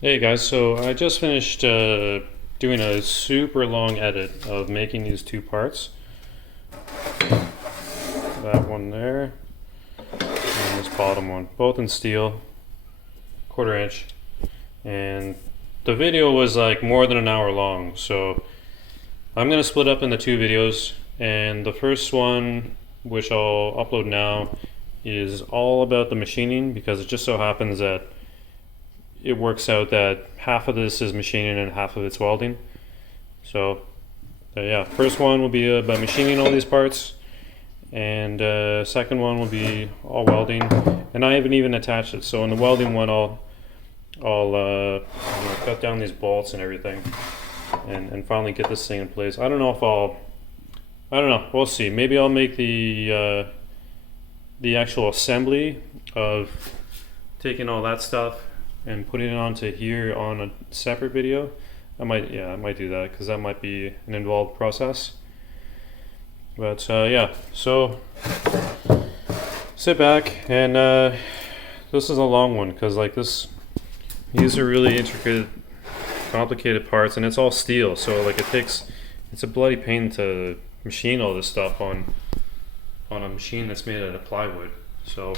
Hey guys, so I just finished doing a super long edit of making these two parts. That one there, and this bottom one, both in steel, 1/4 inch. And the video was like more than an hour long, so I'm gonna split up into two videos. And the first one, which I'll upload now, is all about the machining, because it just so happens that it works out that half of this is machining and half of it's welding. So yeah, first one will be about machining all these parts, and second one will be all welding. And I haven't even attached it, so in the welding one I'll cut down these bolts and everything, and finally get this thing in place. I don't know, we'll see. Maybe I'll make the actual assembly of taking all that stuff and putting it onto here on a separate video. I might do that, because that might be an involved process. But yeah, so sit back, and this is a long one, because like these are really intricate, complicated parts, and it's all steel, so like it's a bloody pain to machine all this stuff on a machine that's made out of plywood. So,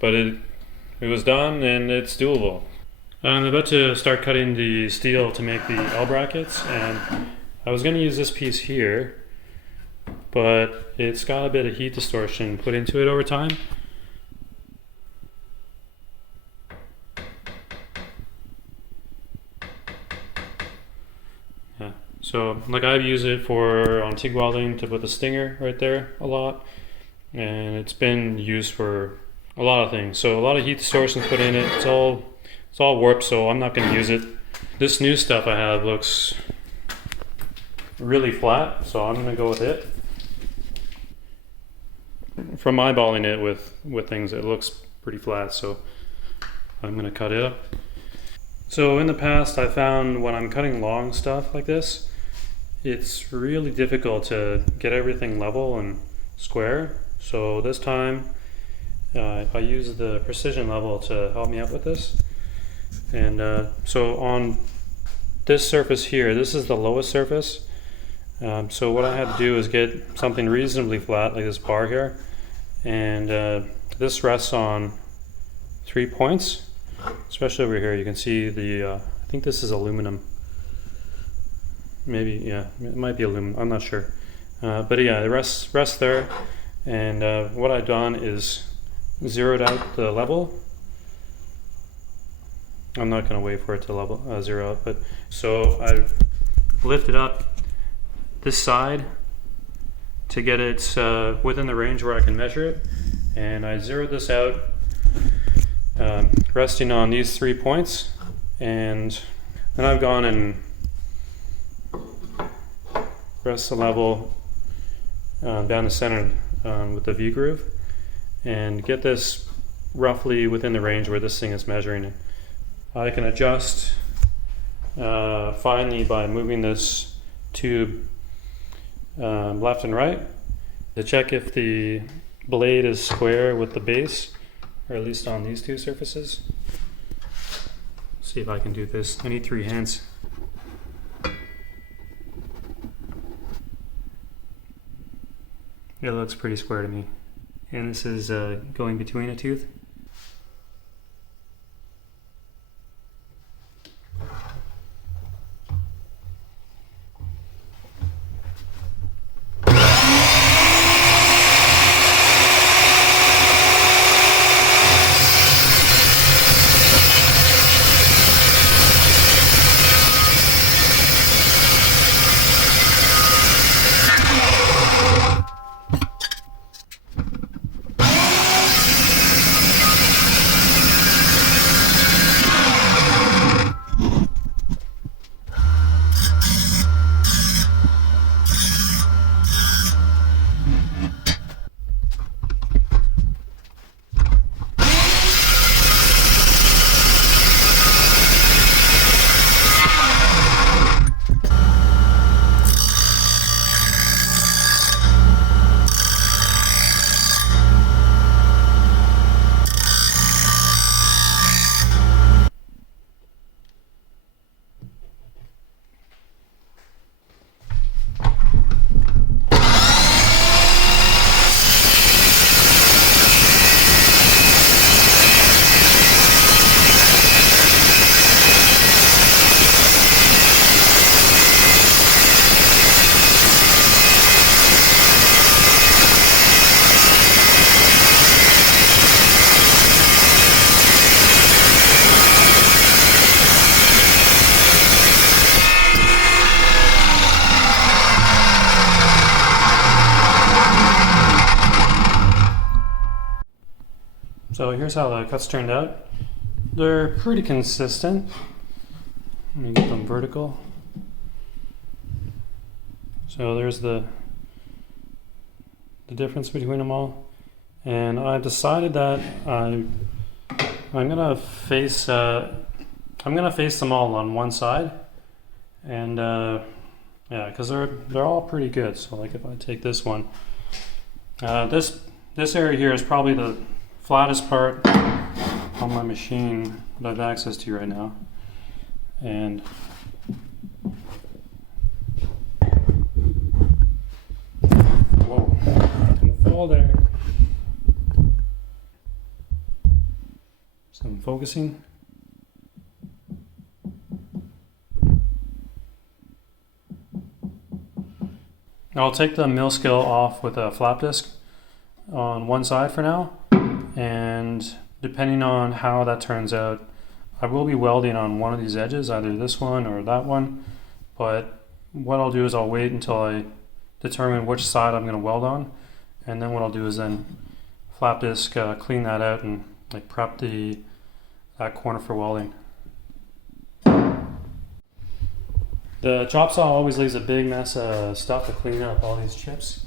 but it was done, and it's doable. I'm about to start cutting the steel to make the L brackets, and I was going to use this piece here, but it's got a bit of heat distortion put into it over time. Yeah, so like I've used it on TIG welding to put the stinger right there a lot, and it's been used for a lot of things. So a lot of heat distortion put in it. It's all warped, so I'm not going to use it. This new stuff I have looks really flat, so I'm going to go with it. From eyeballing it with things, it looks pretty flat, so I'm going to cut it up. So in the past, I found when I'm cutting long stuff like this, it's really difficult to get everything level and square. So this time I use the precision level to help me out with this. And so on this surface here, this is the lowest surface. So what I had to do is get something reasonably flat, like this bar here. And this rests on 3 points, especially over here. You can see I think this is aluminum. Maybe, yeah, it might be aluminum, I'm not sure. But yeah, it rests there. And what I've done is zeroed out the level. I'm not going to wait for it to zero out, but so I've lifted up this side to get it within the range where I can measure it, and I zeroed this out, resting on these 3 points, and then I've gone and rest the level down the center with the V groove, and get this roughly within the range where this thing is measuring it. I can adjust finally by moving this tube left and right to check if the blade is square with the base, or at least on these two surfaces. See if I can do this. I need 3 hands. It looks pretty square to me. And this is going between a tooth. here's how the cuts turned out. They're pretty consistent. Let me get them vertical. So there's the difference between them all. And I've decided that I'm gonna face them all on one side, and yeah, because they're all pretty good. So like if I take this one, this area here is probably the flattest part on my machine that I have access to right now, and whoa, don't fall there. So I'm focusing. I'll take the mill scale off with a flap disc on one side for now, and depending on how that turns out, I will be welding on one of these edges, either this one or that one, but what I'll do is I'll wait until I determine which side I'm going to weld on, and then what I'll do is then flap disc, clean that out and like prep that corner for welding. The chop saw always leaves a big mess of stuff to clean up, all these chips,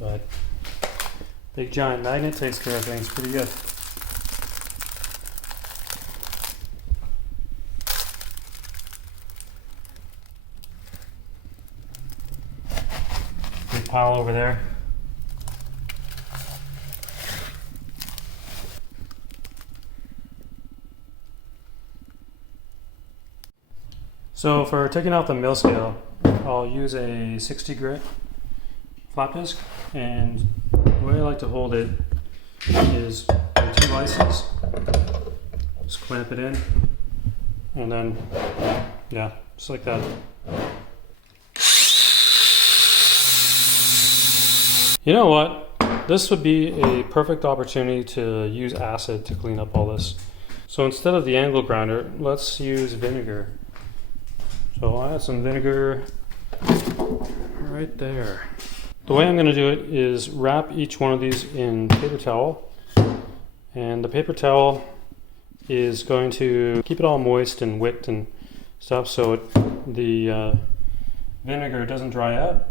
but big giant magnet takes care of things pretty good. Big pile over there. So for taking out the mill scale, I'll use a 60 grit flap disc, and the way I like to hold it is with 2 vices. Just clamp it in, and then, yeah, just like that. You know what? This would be a perfect opportunity to use acid to clean up all this. So instead of the angle grinder, let's use vinegar. So I have some vinegar right there. The way I'm going to do it is wrap each one of these in paper towel, and the paper towel is going to keep it all moist and wicked and stuff so the vinegar doesn't dry out.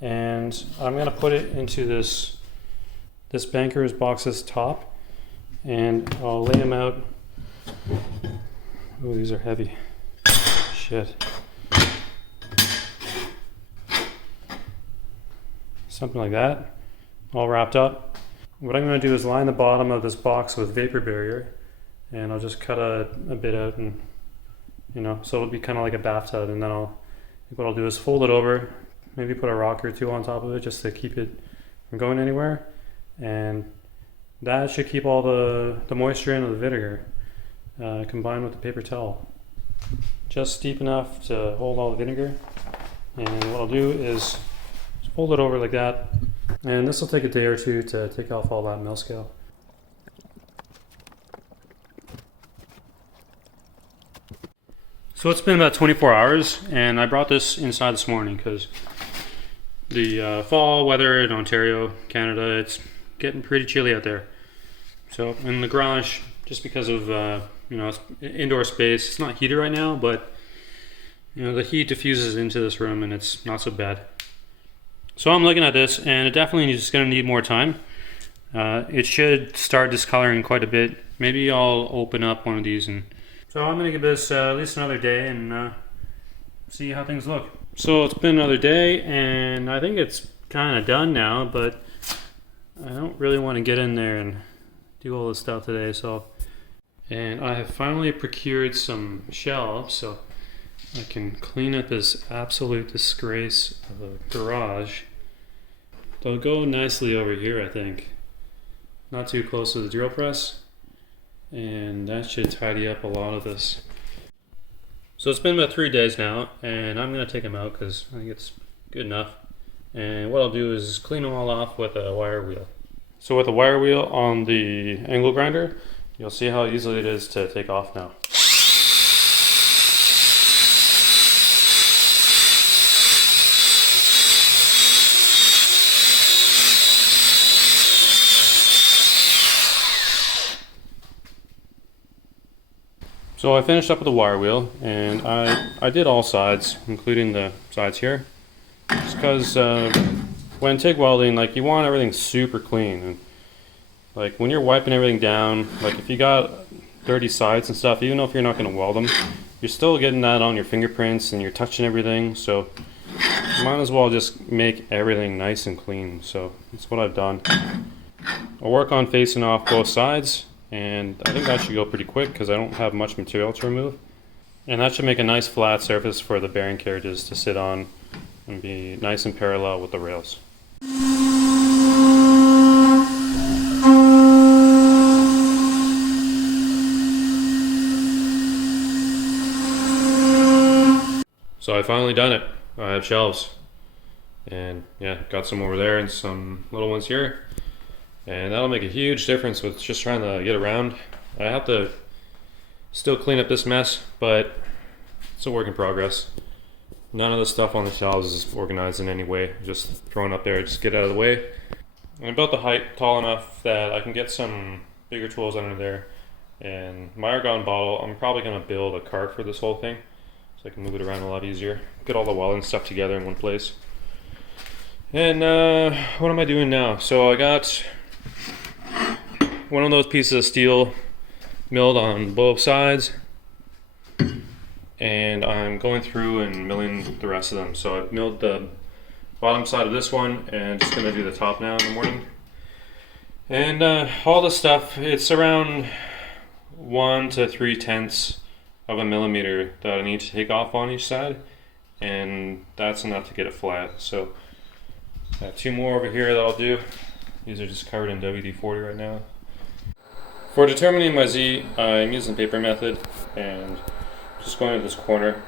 And I'm going to put it into this banker's box's top, and I'll lay them out. Oh, these are heavy. Shit. Something like that, all wrapped up. What I'm going to do is line the bottom of this box with vapor barrier, and I'll just cut a bit out, and so it'll be kind of like a bathtub. And then what I'll do is fold it over, maybe put a rock or two on top of it just to keep it from going anywhere, and that should keep all the moisture in of the vinegar combined with the paper towel. Just deep enough to hold all the vinegar, and what I'll do is fold it over like that, and this will take a day or two to take off all that mill scale. So it's been about 24 hours, and I brought this inside this morning because the fall weather in Ontario, Canada, it's getting pretty chilly out there. So in the garage, just because of it's indoor space, it's not heated right now, but the heat diffuses into this room and it's not so bad. So I'm looking at this, and it definitely is going to need more time. It should start discoloring quite a bit. Maybe I'll open up one of these, and so I'm going to give this at least another day and see how things look. So it's been another day, and I think it's kind of done now, but I don't really want to get in there and do all this stuff today. And I have finally procured some shelves so I can clean up this absolute disgrace of a garage. They'll go nicely over here, I think. Not too close to the drill press. And that should tidy up a lot of this. So it's been about 3 days now, and I'm going to take them out because I think it's good enough. And what I'll do is clean them all off with a wire wheel. So with a wire wheel on the angle grinder, you'll see how easily it is to take off now. So I finished up with the wire wheel, and I did all sides, including the sides here, just because when TIG welding, like, you want everything super clean, and like when you're wiping everything down, like if you got dirty sides and stuff, even if you're not going to weld them, you're still getting that on your fingerprints and you're touching everything, so you might as well just make everything nice and clean. So that's what I've done. I'll work on facing off both sides, and I think that should go pretty quick because I don't have much material to remove. And that should make a nice flat surface for the bearing carriages to sit on and be nice and parallel with the rails. So I finally done it. I have shelves. And yeah, got some over there and some little ones here. And that'll make a huge difference with just trying to get around. I have to still clean up this mess, but it's a work in progress. None of the stuff on the shelves is organized in any way, just thrown up there, just get out of the way. And I built the height tall enough that I can get some bigger tools under there. And my argon bottle, I'm probably gonna build a cart for this whole thing, so I can move it around a lot easier. Get all the welding stuff together in one place. And what am I doing now? So I got one of those pieces of steel milled on both sides, and I'm going through and milling the rest of them. So I've milled the bottom side of this one, and just gonna do the top now in the morning. And all the stuff, it's around 1 to 3/10 of a millimeter that I need to take off on each side, and that's enough to get it flat. So I have 2 more over here that I'll do. These are just covered in WD-40 right now. For determining my Z, I'm using the paper method and just going to this corner.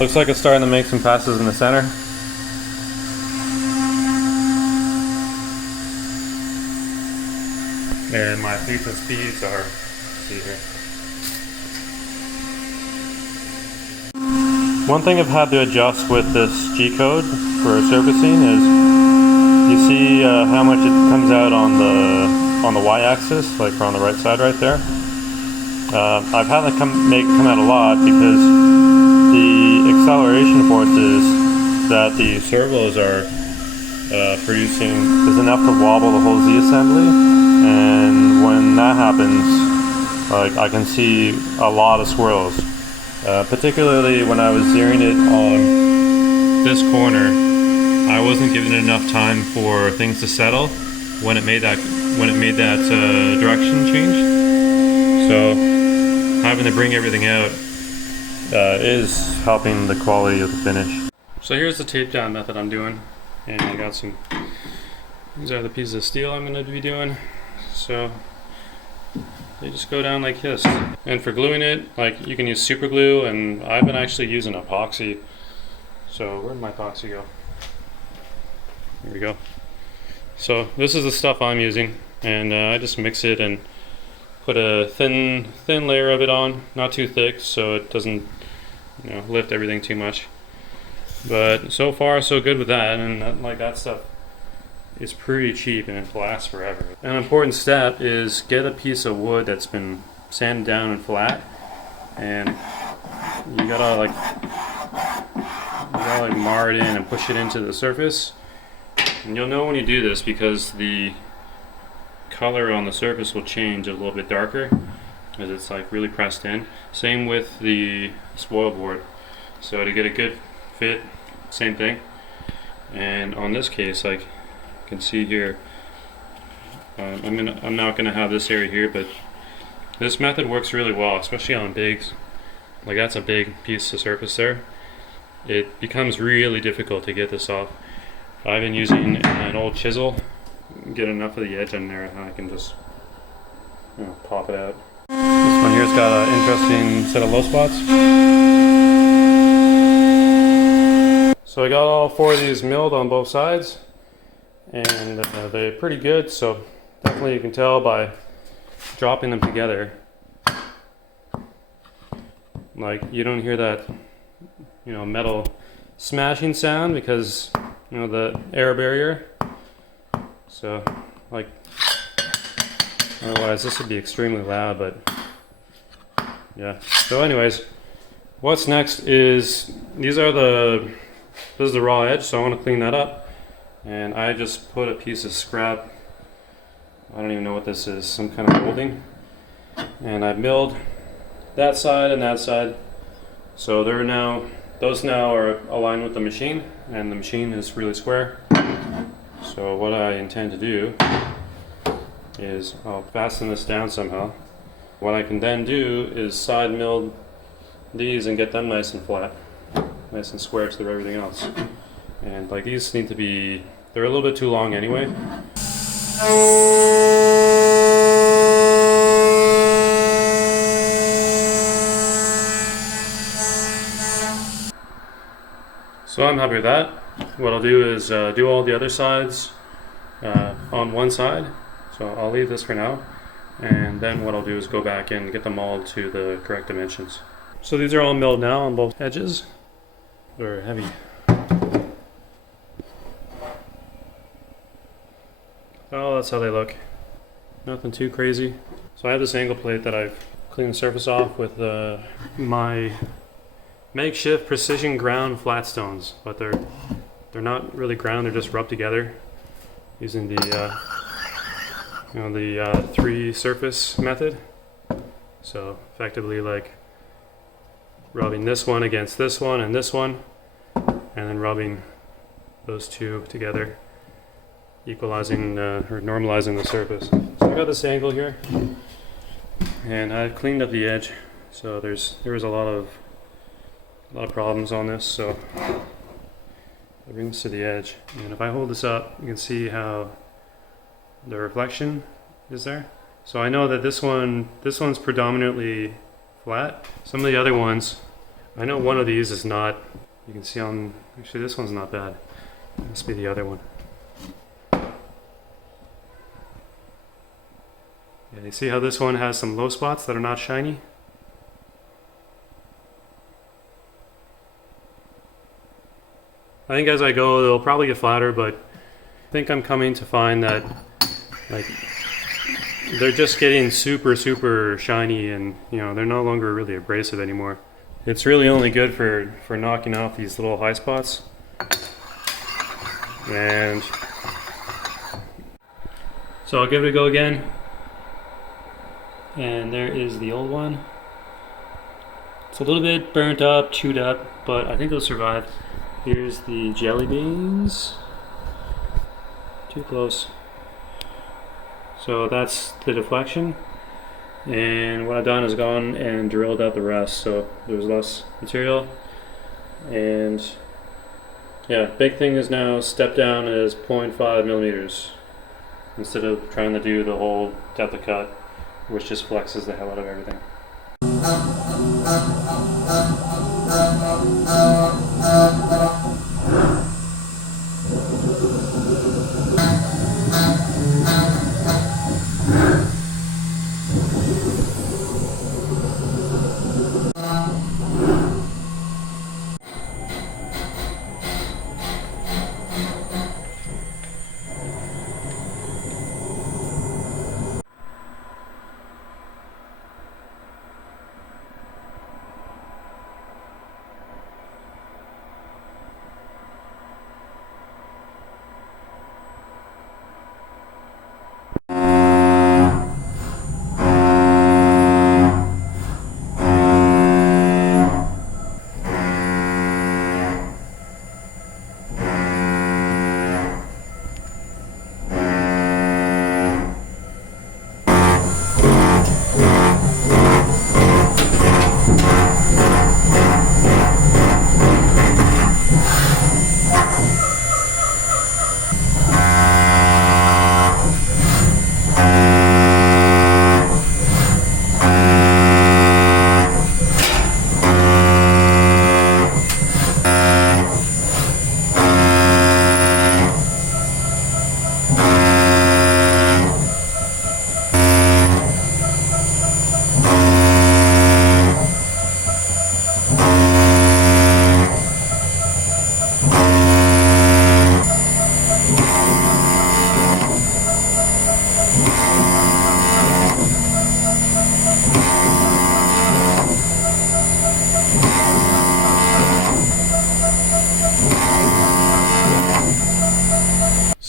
Looks like it's starting to make some passes in the center. And my feet and speeds are, let's see here. One thing I've had to adjust with this G-code for surfacing is you see how much it comes out on the y-axis, like on the right side right there. I've had it come out a lot because the acceleration forces that the servos are producing is enough to wobble the whole Z assembly, and when that happens, like, I can see a lot of swirls. Particularly when I was zeroing it on this corner, I wasn't giving it enough time for things to settle when it made that direction change. So having to bring everything out is helping the quality of the finish. So here's the tape down method I'm doing, and I got some. These are the pieces of steel I'm going to be doing. So they just go down like this. And for gluing it, like, you can use super glue, and I've been actually using epoxy. So where'd my epoxy go? Here we go. So this is the stuff I'm using, and I just mix it and put a thin layer of it on, not too thick, so it doesn't, lift everything too much. But so far so good with that, and that stuff is pretty cheap and it lasts forever. An important step is get a piece of wood that's been sanded down and flat, and you gotta mar it in and push it into the surface. And you'll know when you do this because the color on the surface will change a little bit darker as it's like really pressed in. Same with the spoil board. So to get a good fit, same thing. And on this case, like you can see here, I'm not gonna have this area here, but this method works really well, especially on bigs. Like, that's a big piece of surface there. It becomes really difficult to get this off. I've been using an old chisel, get enough of the edge in there, and I can just pop it out. This one here's got an interesting set of low spots. So I got all 4 of these milled on both sides, and they're pretty good, so definitely you can tell by dropping them together. Like, you don't hear that metal smashing sound because the air barrier. So like, otherwise this would be extremely loud, but Yeah. So anyways, what's next is, this is the raw edge, so I want to clean that up. And I just put a piece of scrap, I don't even know what this is, some kind of molding. And I milled that side and that side. So those now are aligned with the machine, and the machine is really square. So what I intend to do is I'll fasten this down somehow. What I can then do is side mill these and get them nice and flat, nice and square to everything else. And like these need to be, they're a little bit too long anyway. So I'm happy with that. What I'll do is do all the other sides on one side. So I'll leave this for now. And then what I'll do is go back and get them all to the correct dimensions. So these are all milled now on both edges. They're heavy. Oh, that's how they look. Nothing too crazy. So I have this angle plate that I've cleaned the surface off with my makeshift precision ground flat stones, but they're not really ground, they're just rubbed together using the three surface method. So effectively like rubbing this one against this one and this one, and then rubbing those two together, equalizing or normalizing the surface. So I got this angle here, and I've cleaned up the edge. So there was a lot of problems on this. So I bring this to the edge, and if I hold this up, you can see how the reflection is there. So I know that this one's predominantly flat. Some of the other ones, I know one of these is not. You can see actually this one's not bad. It must be the other one. Yeah, you see how this one has some low spots that are not shiny? I think as I go, they'll probably get flatter, but I think I'm coming to find that like they're just getting super, super shiny, and they're no longer really abrasive anymore. It's really only good for knocking off these little high spots. And so I'll give it a go again. And there is the old one. It's a little bit burnt up, chewed up, but I think it'll survive. Here's the jelly beans. Too close. So that's the deflection. And what I've done is gone and drilled out the rest, so there's less material. And yeah, big thing is now step down is 0.5 millimeters instead of trying to do the whole depth of cut, which just flexes the hell out of everything.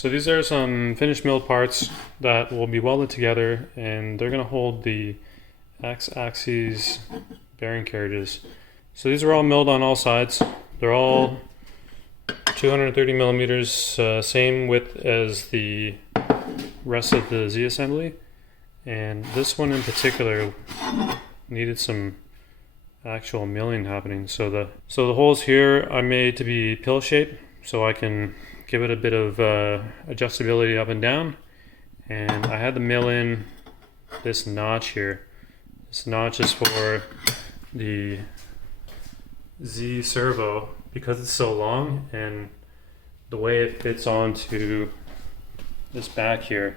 So these are some finished milled parts that will be welded together, and they're going to hold the X-axis bearing carriages. So these are all milled on all sides. They're all 230 millimeters, same width as the rest of the Z assembly. And this one in particular needed some actual milling happening. So the holes here I made to be pill shaped, so I can give it a bit of adjustability up and down. And I had to mill in this notch here. This notch is for the Z servo because it's so long, and the way it fits onto this back here,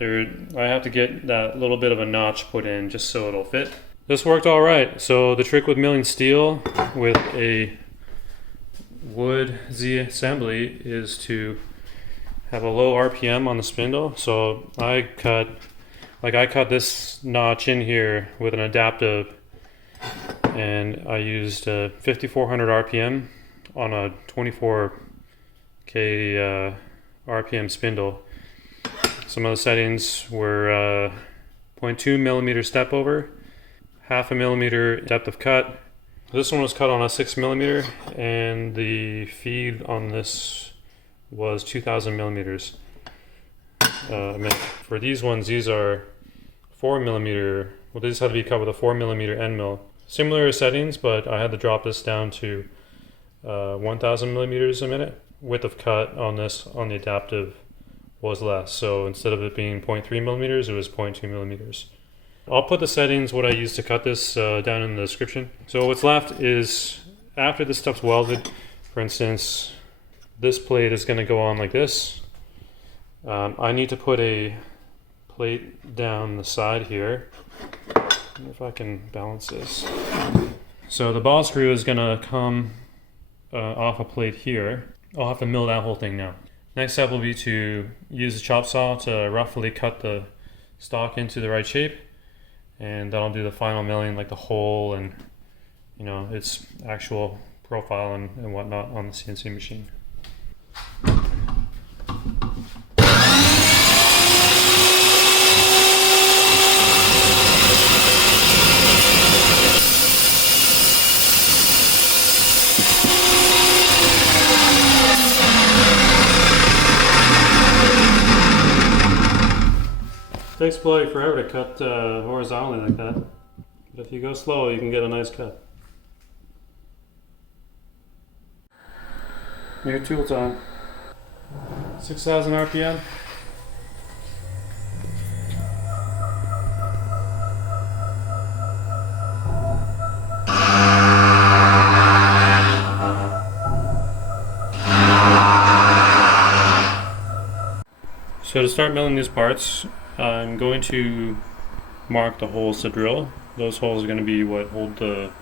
I have to get that little bit of a notch put in just so it'll fit. This worked all right. So the trick with milling steel with a wood Z assembly is to have a low RPM on the spindle. So I cut this notch in here with an adaptive, and I used 5400 RPM on a 24K RPM spindle. Some of the settings were 0.2 millimeter step over, 0.5 millimeter depth of cut. This one was cut on a 6 millimeter, and the feed on this was 2000 millimeters. For these ones, these are 4 millimeter. Well, these had to be cut with a 4 millimeter end mill. Similar settings, but I had to drop this down to 1000 millimeters a minute. Width of cut on this, on the adaptive, was less. So instead of it being 0.3 millimeters, it was 0.2 millimeters. I'll put the settings, what I used to cut this, down in the description. So what's left is, after this stuff's welded, for instance, this plate is going to go on like this. I need to put a plate down the side here. I wonder if I can balance this. So the ball screw is going to come off a plate here. I'll have to mill that whole thing now. Next step will be to use the chop saw to roughly cut the stock into the right shape, and that'll do the final milling, like the hole and its actual profile and whatnot on the CNC machine. It takes probably forever to cut horizontally like that, but if you go slow, you can get a nice cut. New tool time. 6,000 RPM. So to start milling these parts, I'm going to mark the holes to drill. Those holes are going to be what hold the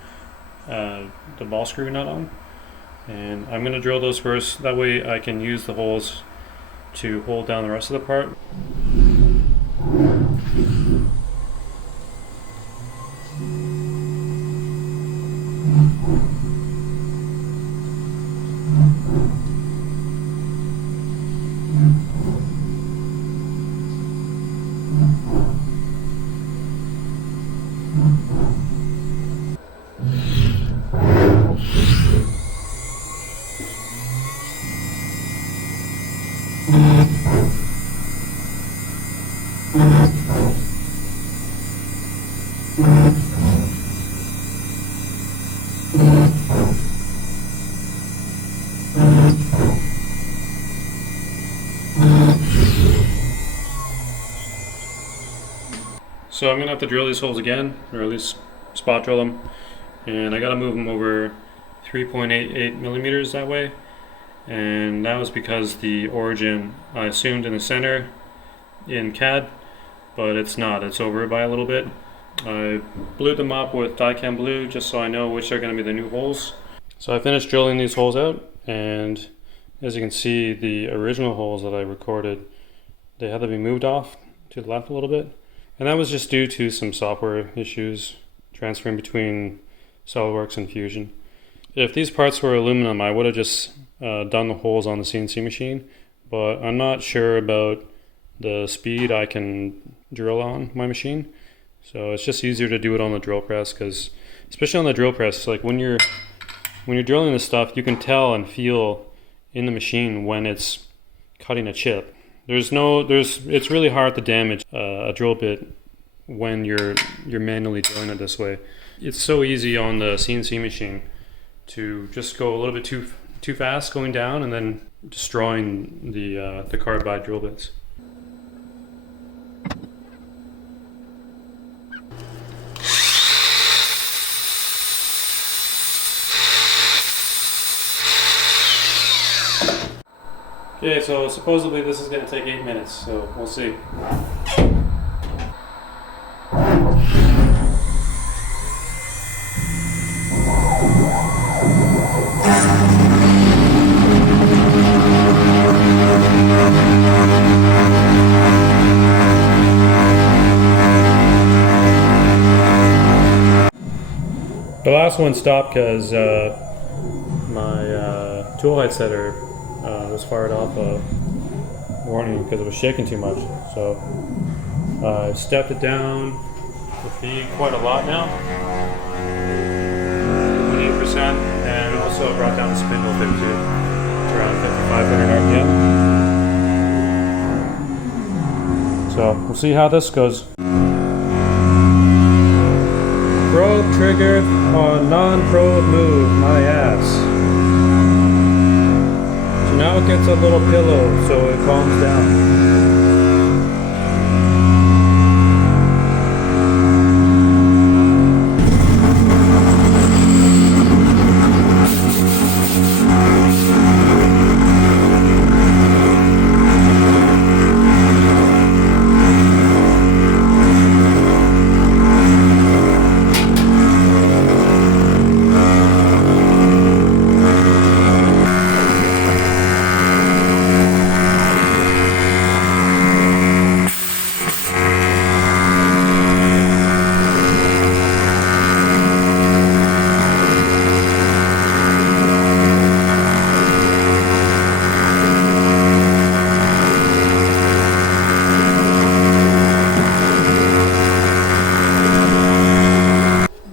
ball screw nut on. And I'm going to drill those first. That way I can use the holes to hold down the rest of the part. So I'm going to have to drill these holes again, or at least spot drill them, and I got to move them over 3.88 millimeters that way, and that was because the origin I assumed in the center in CAD, but it's not, it's over by a little bit. I blued them up with Dychem blue just so I know which are going to be the new holes. So I finished drilling these holes out, and as you can see, the original holes that I recorded, they had to be moved off to the left a little bit. And that was just due to some software issues transferring between SolidWorks and Fusion. If these parts were aluminum, I would have just done the holes on the CNC machine, but I'm not sure about the speed I can drill on my machine. So it's just easier to do it on the drill press, because especially on the drill press, like when you're drilling this stuff, you can tell and feel in the machine when it's cutting a chip. It's really hard to damage a drill bit when you're manually drilling it this way. It's so easy on the CNC machine to just go a little bit too fast going down and then destroying the carbide drill bits. Okay, so supposedly this is going to take 8 minutes, so we'll see. The last one stopped because my tool head setter was fired off a warning because it was shaking too much. So I stepped it down the feed quite a lot now, 28%, and also brought down the spindle there too, around 5,500 RPM. So we'll see how this goes. Probe triggered on non-probe move, my ass. So now it gets a little pillow so it calms down.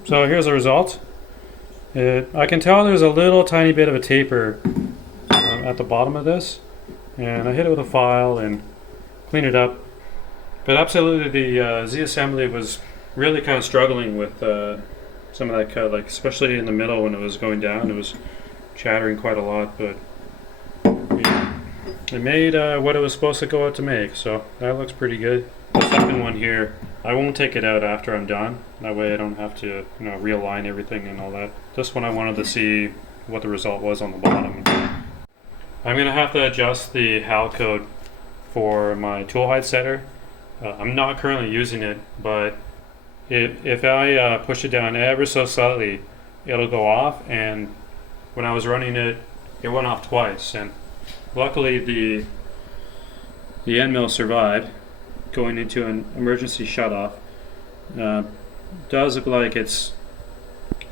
So here's the result. I can tell there's a little tiny bit of a taper at the bottom of this, and I hit it with a file and cleaned it up. But absolutely the Z assembly was really kind of struggling with some of that cut, like especially in the middle when it was going down, it was chattering quite a lot, but it made what it was supposed to go out to make, so that looks pretty good. The second one here, I won't take it out after I'm done. That way I don't have to, realign everything and all that. This one I wanted to see what the result was on the bottom. I'm going to have to adjust the HAL code for my tool height setter. I'm not currently using it, but if I push it down ever so slightly, it'll go off, and when I was running it, it went off twice, and luckily the end mill survived going into an emergency shutoff. Does look like it's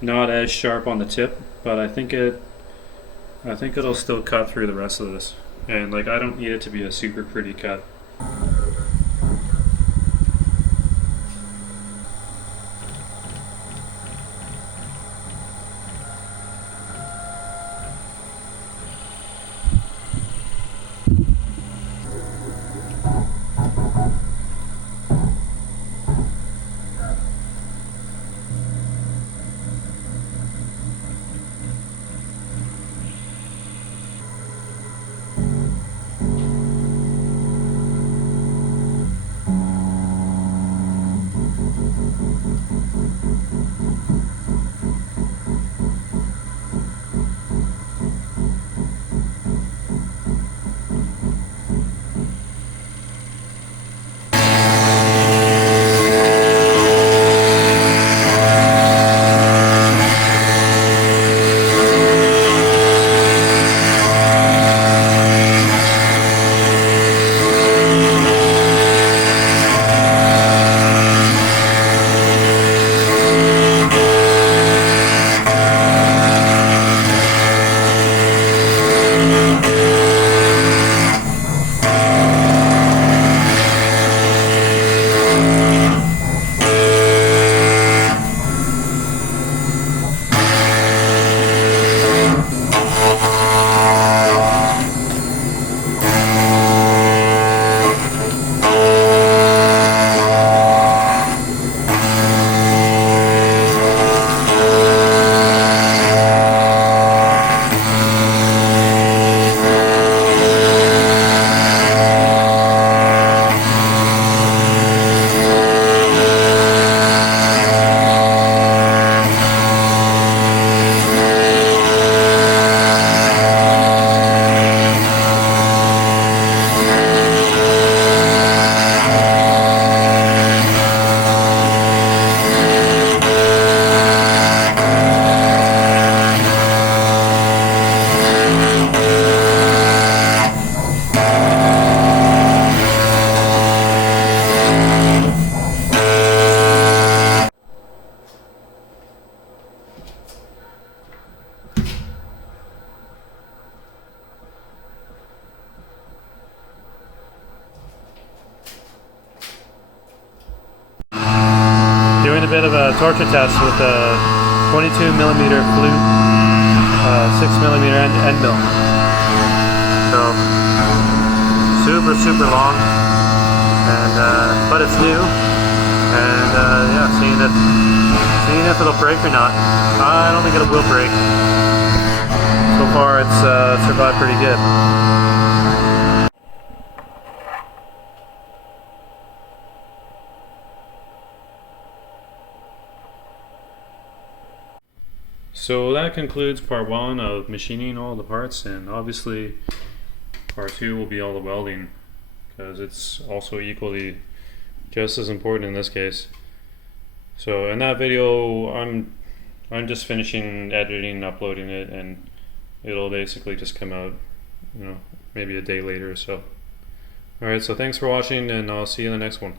not as sharp on the tip, but I think it'll still cut through the rest of this, and I don't need it to be a super pretty cut. a bit of a torture test with a 22mm flute 6mm end mill. So super long, and but it's new, and yeah, seeing if it'll break or not. I don't think it will break. So far, it's survived pretty good. So that concludes part 1 of machining all the parts, and obviously part 2 will be all the welding, because it's also equally just as important in this case. So in that video, I'm just finishing editing and uploading it, and it'll basically just come out, maybe a day later or so. Alright, so thanks for watching, and I'll see you in the next one.